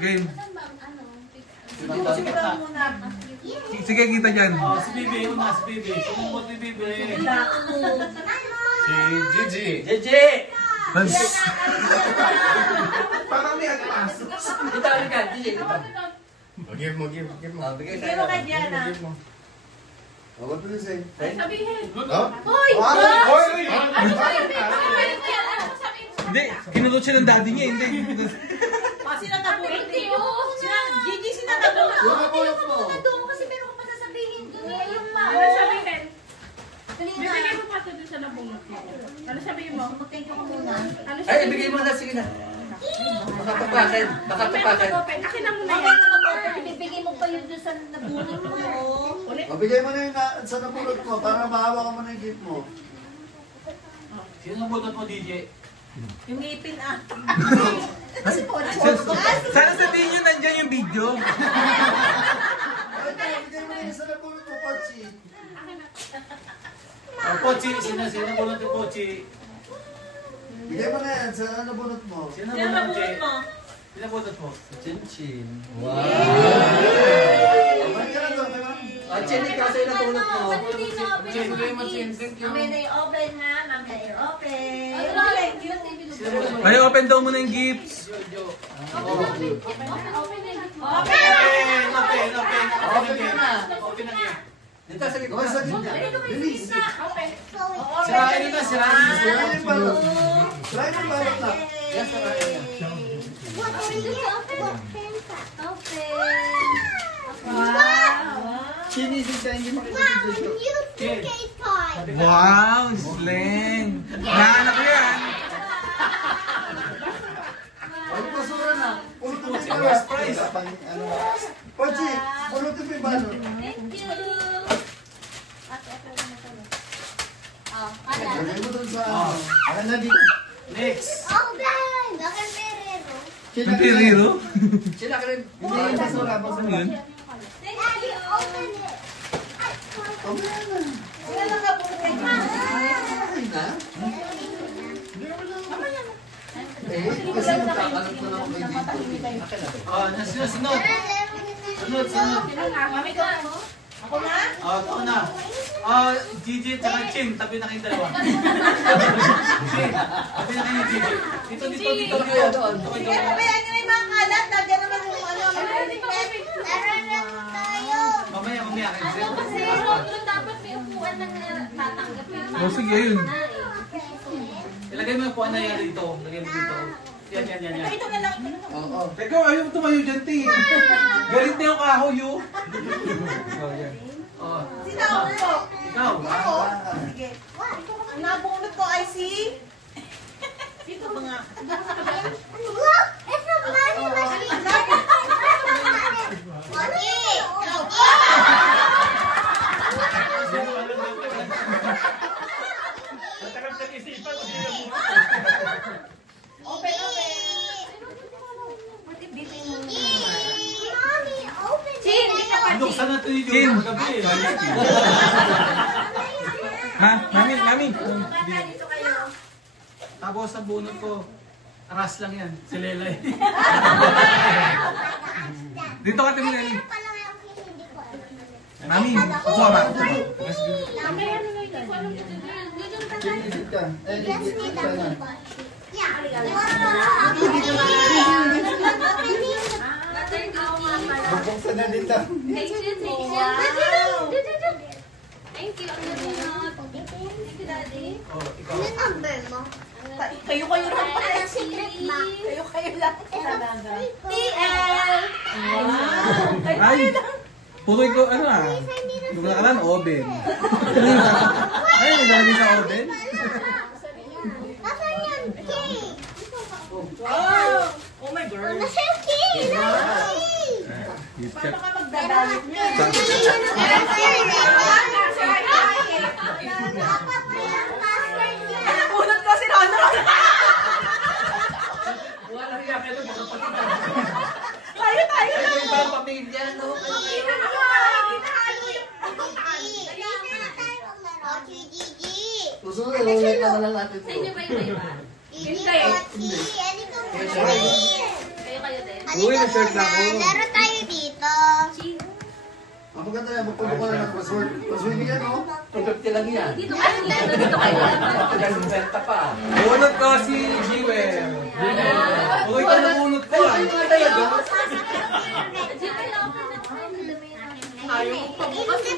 Game. Sige lang muna. Sige, kita dyan. Si Bibi, una si Bibi. Sumungkot ni Bibi. Si Gigi. Gigi! Parang may agpas. Ito, halika. Gigi, ito. Give mo. Bigay Bigay mo kay Diana. What do you say? Sabihin. No? Hoy! Hoy! Hindi, kinulot siya ng daddy niya. Hindi. Sino nabulot? Gigi, sino nabulot? Sino nabulot mo? Doon kasi meron ka pa sasabihin. Yung ma. Ano sabihin? Bibigay Bibigay mo pa ito doon sa nabunot mo. Ano sabihin mo? Thank you ko muna. Ano Ay, sabihin ibigay mo na. Sige na. Baka tapakan. Baka Mamaya tapakan. mag-open. Akin na muna Mamaya yan. na mag-open. Bibigay mo pa yun doon sa nabulot mo. Mabigay mo na yung sa napulot mo para mahawa ka mo na yung gift mo. Sino ang bunot mo, DJ? Yung ngipin Kasi po, Sana sabihin nyo nandyan yung video. Bigay mo na yung sa napulot mo, Pochi. Pochi, sino ang bunot ni Pochi? Bigay mo na yan sa napulot mo. Sino ang Sino bunot nabulot ni? mo? Sino ang bunot mo? Chin-chin. Balik ka na doon, kaya Chin, ikaw sa'yo na tulog mo. Bigay mo, Chin. Thank you. Mamaya na yung open ha. Mamaya yung open. Thank you. Ay, open daw mo na yung gifts. Open. Dito sa Okay, sa gitna. gitna. Release. Sirain nyo na, sirain nyo. Sirain yung balot. Sirain yung balot na. Yes, sirain na. Chinisig ka, hindi makita si Jojo. Wow, sling. Nahanap ko yan. Ay, basura na. Pulutin mo Pochi, yung first balot. prize. Pochi, pulutin mo yung balot. Lagay mo doon sa... Akan na dito. Next. Ang piriro. Sila ka rin. Hindi yung basura, basura. Ano yun? Wala lang nabulot kay Gigi. Ay na. Kasi magkakalat na lang kay dito. Sunod. Sunod. Mami ko. Ako na? Ito na. Gigi at saka Chin, tabi na kayong dalawa. Chin, tabi na kayo Gigi. Dito. Kaya doon. Sige, mamaya nyo na yung mga kalat. Nandiyan naman yung ano. Mamaya kayo. Kasi doon dapat may upuan na tatanggap yung O, sige, ayun. Ilagay mo yung puwan na yan dito. Lagay mo dito. Yan. Ito na lang. Oo. Teka, ayaw mo tumayo dyan, Ti. Galit na yung kahoy, yo. Oh, yan. Sino ako? Ikaw. Ako? Sige. Ang nabunot ko ay si... Dito mga... Open. Binuksan natin yung Chin. magabi. Mami. Dito kayo. Tapos sa bunot ko, aras lang yan. Si Lelay. Dito ka tingnan. Mami, upo ba? Chinisig ka. Chinisig ka na. Bubuksan na dito. Thank you. Thank you, Daddy. Ikaw. Kayo lang pala. Kayo lang. TL! Ay, puro ikaw, ano ah. Yung nakalan, oven. Ay, nilagay sa oven. Wow! Oh my God. Check. Paano ka magdadalit niya? Nabunot ko si Ronald! Wala rin yan. Ito, baka pagkita. Tayo! Ito yung mga pamilya, no? Susunod, ilagay ka na lang natin Sa inyo ito. ba iba-iba? Hindi. Kayo din? Uy, na-shirt na ako. Laro tayo dito. Ang maganda yan, magpulo ka na ng password. Password niya, no? 250 lang yan. Dito kayo. Benta pa. Bunot ko si Jewel. Putoy ko na bunot ko ah. Inulit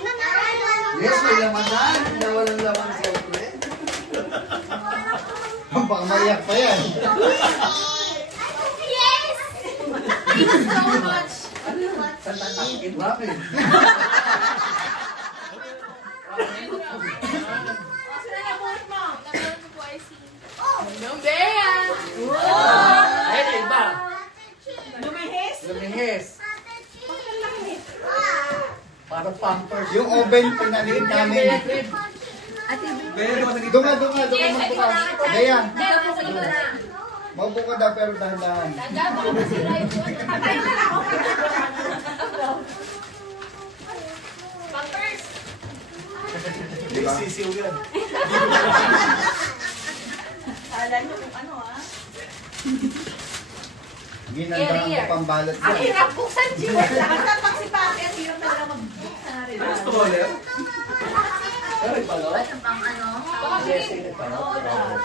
na naman. Yes, may laman na. Hindi walang laman siyempre. Baka maiyak pa yan. Yes! So much. Bakit? Sino na bunot mo? Yung bear. Ayun na iba. Lumihis? Lumihis. Para pampers. Yung oven pinaliit namin. Kaya ito kasi Dunga, magbukas. Gaya, Kaya po sa iba na. maupo ka daw pero dahan-dahan. Tanda, baka masira yung buwan. Patay na lang ako. Pampers. Diba? Sisiw yan. Kala nyo kung ano ah. Ginandang ko pambalot Ang yan. hirap buksan, Jiwel. Basta pag si Paki, ang hirap talaga magbuksan na rin. Ano gusto mo ulit? Pero ipalo. Bakit?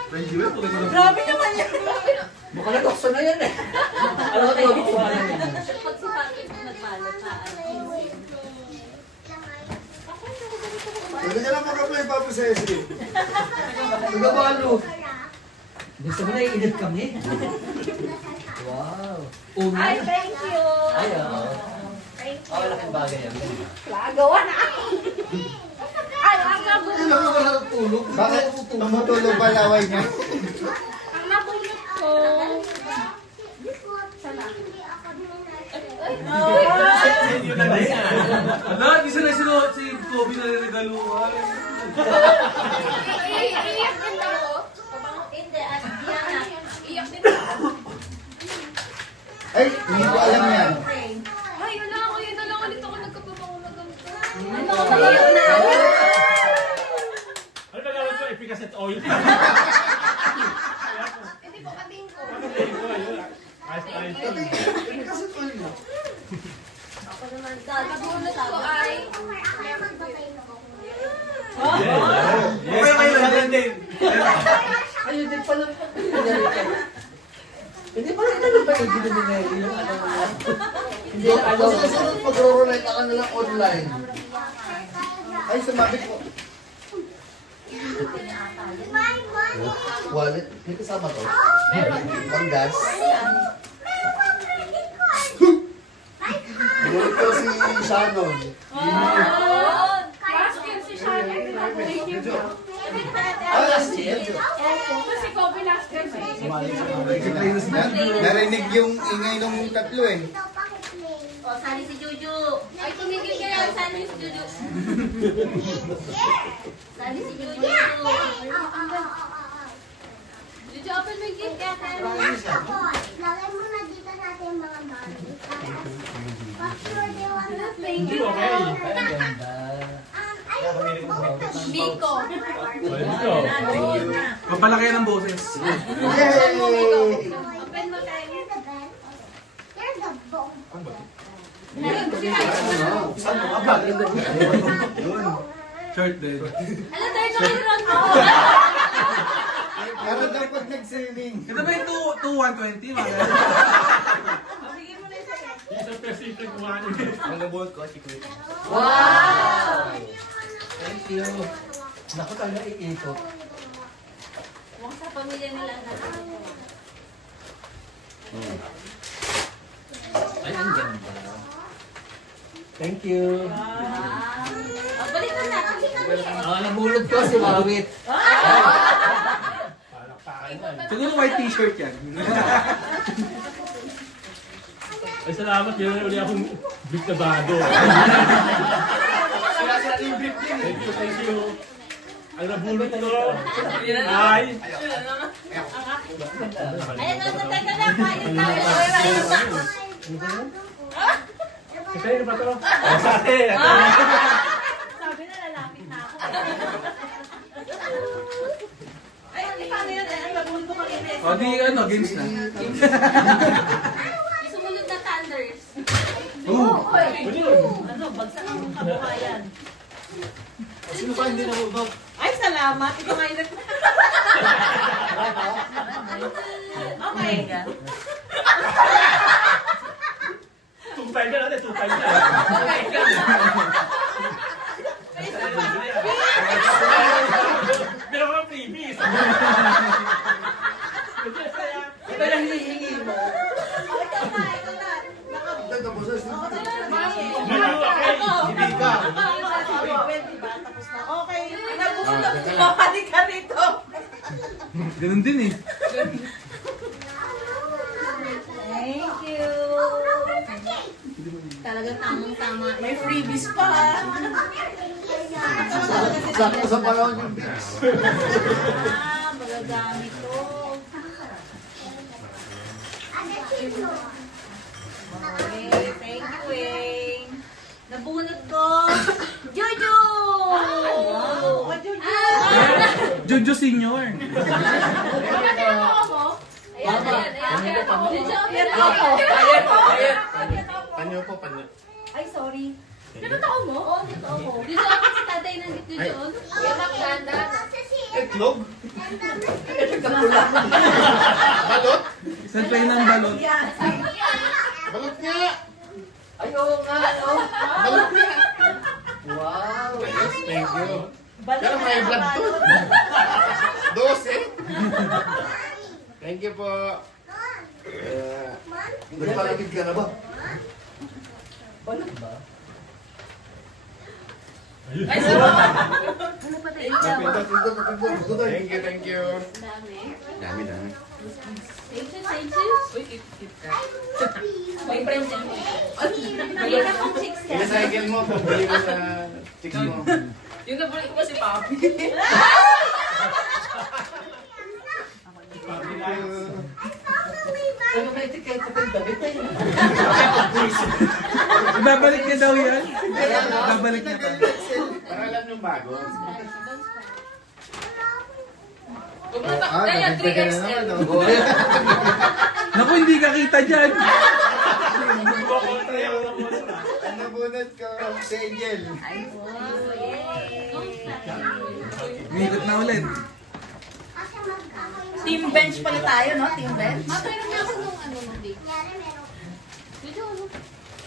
Ay, Jewel, putoy ko na. Grabe naman yan. Mukhang natokso na yan eh. Alam ko ito, kuha na yun. Pag si Patrick nagbalot sa Pwede ka lang mag-apply pa po sa SC. Nagabalo. Gusto mo na iinit kami? Wow. Una. Ay, thank you. Ay, oo. Thank you. Malaking bagay yan. Lagawa na. Ay, ang nabunot. Hindi lang ako natutulog. Bakit? Tumutulog ba laway niya? Ang nabunot ko. Yun na din yan. Ano? Isa na si Kobe na niregaluhan. Iiyak din ako. Hindi, Diana. Iiyak din ako. Ay, hindi ko alam yan. Ay, wala ako. Yun na lang ulit ako nagkapabango na ganito. Ano? Iiyak na. Ano ba gawin ko? Efficacy oil. Hindi po kating ko. Kasi tuloy mo. Ako naman. Pag-unod ko ay... Okay kayo lang din. Ayun din pala. Hindi pa rin ano ba yung ginamit yung ano mo? Hindi na ano. Kasi kasunod pag-roulette ka na lang online. Ay, sumabit ko. My money. Wallet? May kasama to? Meron. Panggas? Pero wag mo credit card. My card. Binulit ko si Shannon. Basket si Shannon. Thank you po. Ah, last year. Kasi Kobe last year. Narinig yung ingay ng tatlo eh. Ito, pakiplay. O, sali si Juju. Ay, tumigil kaya. Sali si Juju. Sali si Juju. Yeah. Juju, open mo yung gift. Kaya tayo. Tapos, lagay mo na dito natin yung mga Barbie. Picture, they want to play. Thank you. Ay, ang ganda. I want both of you. Biko. Mapalaki ng boses. Yay! Open mo tayo. Here's the bed. Here's the bone. Saan mo ka ba? Shirt din. Alam tayo na mayroon mo. Para daw pag nag-swimming. Ito ba yung 2,120? Wow! Thank you. Naku talaga iikot. Huwag sa pamilya nila na. Ay, ang ganda. Thank you. O, balik na natin. Nabulot ko si Mawit. Siguro white t-shirt yan. Ay, salamat. Meron ulit akong brief na bago. Thank you, thank you. Ang nabulot ko ay... Ayan, nasa tayo na. Kain tayo. Kasi ano ba ito? Sa atin. Sabi na lalapit na ako. Ay, paano yun? Ang nabunot ko kanina. O di ano, games na. Sumunod na Ano, bagsak ang kabuhayan. Sino pa hindi nahubog? Ay, salamat. Ito nga yung Okay. Tupay ka natin, tupay ka. Pero mga freebies. Ito lang hinihingi mo. Ito na. Ito po, sir. Hindi ka. Tapos na. Okay. Nabunod ko. Hadi ka rito. Ganun din eh. Thank you. Talagang tamang-tama. May freebies pa. Sakto sa panahon yung bits. Magagamit ko. Okay, thank you, Wayne. Nabunot ko. Jojo! Oh, Jojo. Jojo Senior. Panyo po, panyo. Ay, sorry. Totoo mo? Oo, totoo mo. Dito ako si tatay ng dito yun. Yamak, ganda. Itlog? Balot? Isang tray ng balot. Balot nga! Ay, oo nga, no? Balot nga! Wow. Yes, thank you. Pero may vlog to. 12. Thank you po. Nagpalagid ka na ba? Balot ba? Ay, sorry. Thank you, thank you. Dami. Dami na. Thank you, thank you. May friends yan. Malina kong chicks yan. Inacycle mo, pabili mo sa chicks mo. Yung nabuli ko pa si Papi. Ano may tiket sa pagdabit na yun? Babalik ka daw yan. Babalik na ka. Para alam yung bago. Kaya 3XL. Naku, hindi ka kita dyan. Ano bunot ko? Si Angel. Ay, wow. Yay. Umiikot na ulit. Team bench pala tayo, no? Team bench. Mapailan niya ako nung ano nung date. Dito, ano?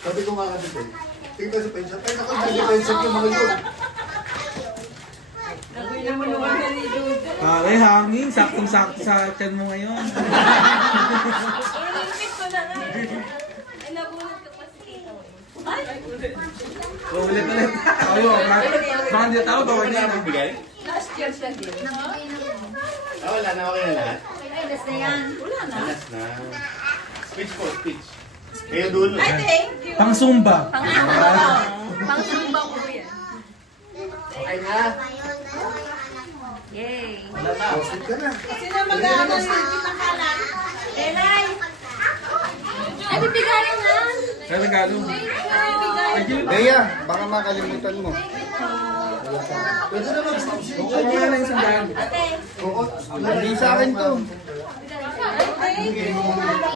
Sabi ko nga kasi din. Tingnan sa pension. Ay, naku, hindi pension yung mga yun. Nagoy naman naman na ni Jojo. Pare, hangin. Saktong-sakto sa tiyan mo ngayon. Ulitin ko na nga. Ay, nabunod ka pa si Tito. Ay, Ulit. Ayo, baka hindi tao, bawal Ano na na yun. bigay? last year siya din. Ah, wala na, okay na lahat. Ay, last na yan. Wala na. Alas na. Speech po, speech. Kayo dulo. Ay, thank you. Pang Zumba. Pang-sumbang ko yan. Okay na. Yay. Wala na. Posted ka na. Sino mag-aamal sa kitang kalan? Elay! Ay, bibigayan na. Kaya regalo. Ay, bibigayan. Bea, baka makalimutan mo. Pwede na mag-stop si Kung wala na yung sandaan. Oo, hindi sa akin to. Bibigayan. Thank you.